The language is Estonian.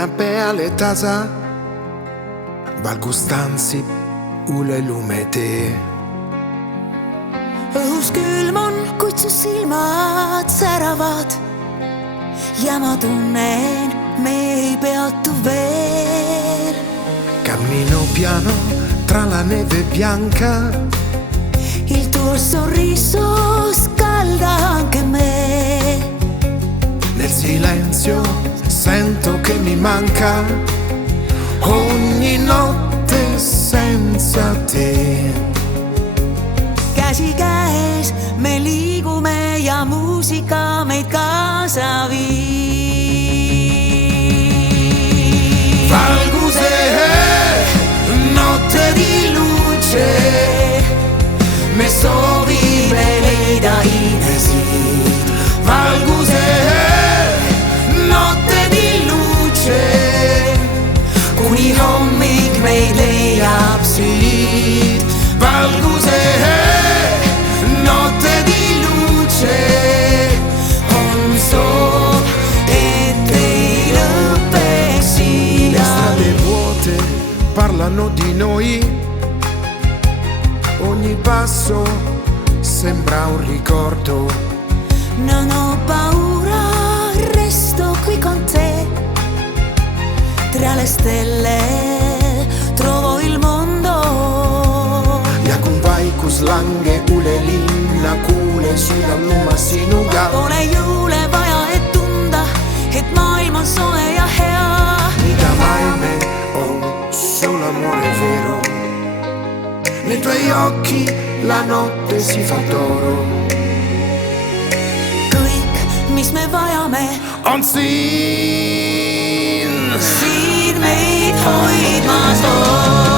pinna peale tasa, valgustantsib üle lumetee. Õhus külm on, kuid su silmad säravad ja ma tunnen, me ei peatu veel. Cammino piano tra la neve bianca, il tuo sorriso scalda anche me. Nel silenzio sento che mi manca ogni notte senza te. Käsi käes me liigume ja muusika meid kaasa viib. Valguse, notte di luce, me soovime leida imesid. Valguse, notte di luce, kuni hommik meid leiab siit. Valguse, notte di luce, on soov, et ei lõppeks siia. Le strade vuote parlano di noi, ogni passo sembra un ricordo. Non ho paura, resto qui con te. Tra le stelle trovo il mondo. Ja kun vaikus lange üle linna, kuulen sydämuma sinuga. Pole jõule vaja, et tunda, et maailm on soe ja hea. Mida vaime on sul amore vero, nei tuoi occhi la notte si fa d'oro. Kõik, mis me vajame, On siin siin meid hoidmas on.